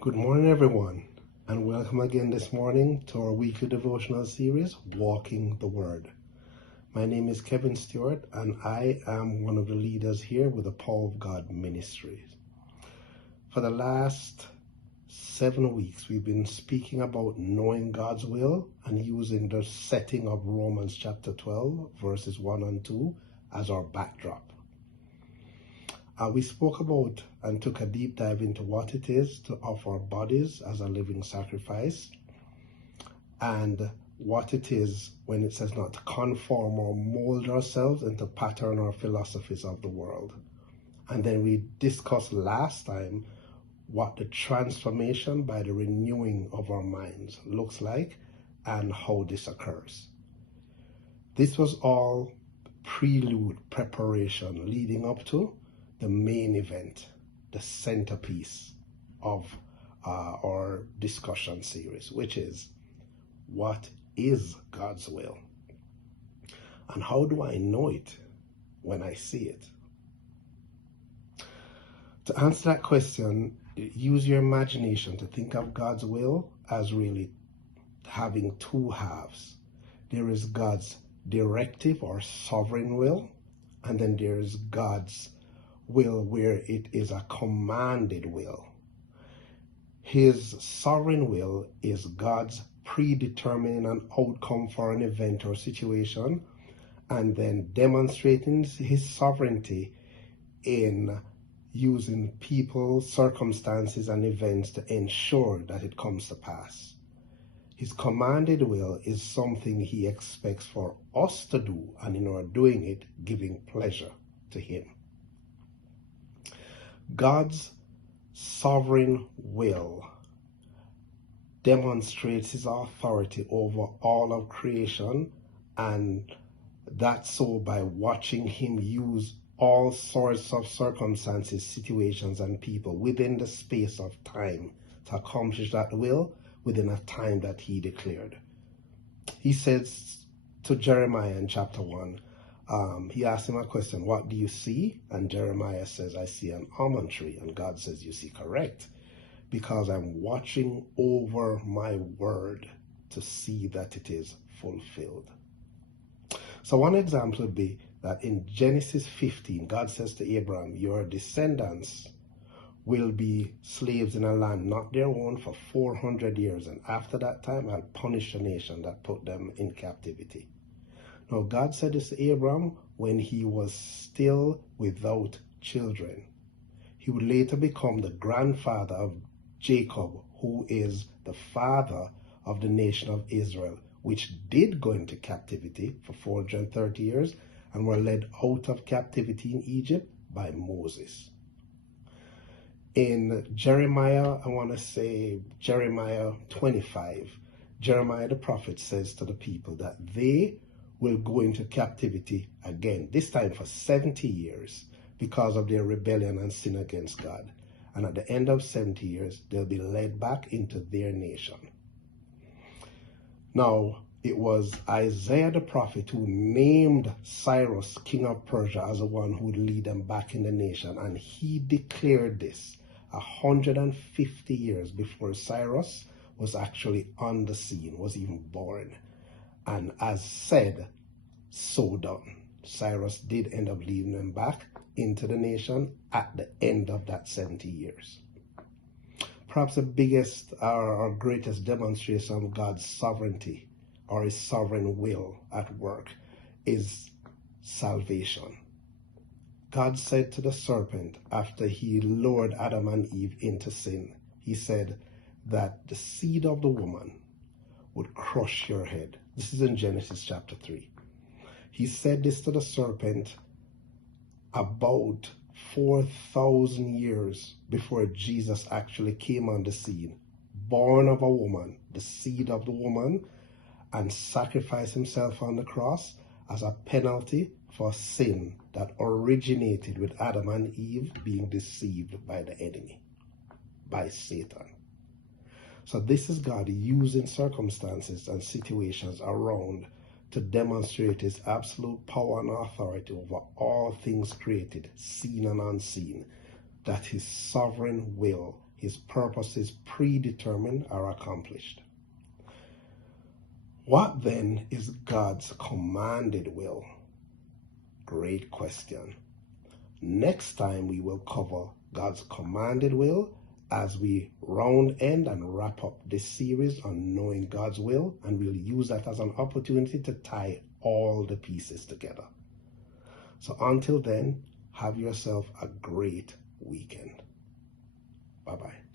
Good morning, everyone, and welcome again this morning to our weekly devotional series, Walking the Word. My name is Kevin Stewart, and I am one of the leaders here with the Power of God Ministries. For the last 7 weeks, we've been speaking about knowing God's will and using the setting of Romans chapter 12, verses 1 and 2 as our backdrop. We spoke about and took a deep dive into what it is to offer our bodies as a living sacrifice and what it is when it says not to conform or mold ourselves into pattern or philosophies of the world. And then we discussed last time what the transformation by the renewing of our minds looks like and how this occurs. This was all prelude preparation leading up to the main event, the centerpiece of our discussion series, which is, what is God's will? And how do I know it when I see it? To answer that question, use your imagination to think of God's will as really having two halves. There is God's directive or sovereign will, and then there is God's will where it is a commanded will. His sovereign will is God's predetermining an outcome for an event or situation and then demonstrating his sovereignty in using people, circumstances, and events to ensure that it comes to pass. His commanded will is something he expects for us to do, and in our doing it, giving pleasure to him. God's sovereign will demonstrates his authority over all of creation, and that's so by watching him use all sorts of circumstances, situations, and people within the space of time to accomplish that will within a time that he declared. He says to Jeremiah in chapter 1, he asked him a question, what do you see? And Jeremiah says, I see an almond tree. And God says, you see correct, because I'm watching over my word to see that it is fulfilled. So one example would be that in Genesis 15, God says to Abraham, your descendants will be slaves in a land not their own for 400 years. And after that time, I'll punish a nation that put them in captivity. Now, God said this to Abraham when he was still without children. He would later become the grandfather of Jacob, who is the father of the nation of Israel, which did go into captivity for 430 years and were led out of captivity in Egypt by Moses. In Jeremiah 25, Jeremiah the prophet says to the people that they will go into captivity again, this time for 70 years because of their rebellion and sin against God. And at the end of 70 years, they'll be led back into their nation. Now, it was Isaiah the prophet who named Cyrus, king of Persia, as the one who would lead them back in the nation. And he declared this 150 years before Cyrus was actually on the scene, was even born. And as said, so done. Cyrus did end up leading them back into the nation at the end of that 70 years. Perhaps the biggest or greatest demonstration of God's sovereignty or his sovereign will at work is salvation. God said to the serpent after he lured Adam and Eve into sin, he said that the seed of the woman would crush your head. This is in Genesis chapter 3. He said this to the serpent about 4,000 years before Jesus actually came on the scene, born of a woman, the seed of the woman, and sacrificed himself on the cross as a penalty for sin that originated with Adam and Eve being deceived by the enemy, by Satan. So this is God using circumstances and situations around to demonstrate his absolute power and authority over all things created, seen and unseen, that his sovereign will, His purposes predetermined are accomplished. What then is God's commanded will? Great question. Next time we will cover God's commanded will as we end and wrap up this series on knowing God's will, and we'll use that as an opportunity to tie all the pieces together. So until then, have yourself a great weekend. Bye-bye.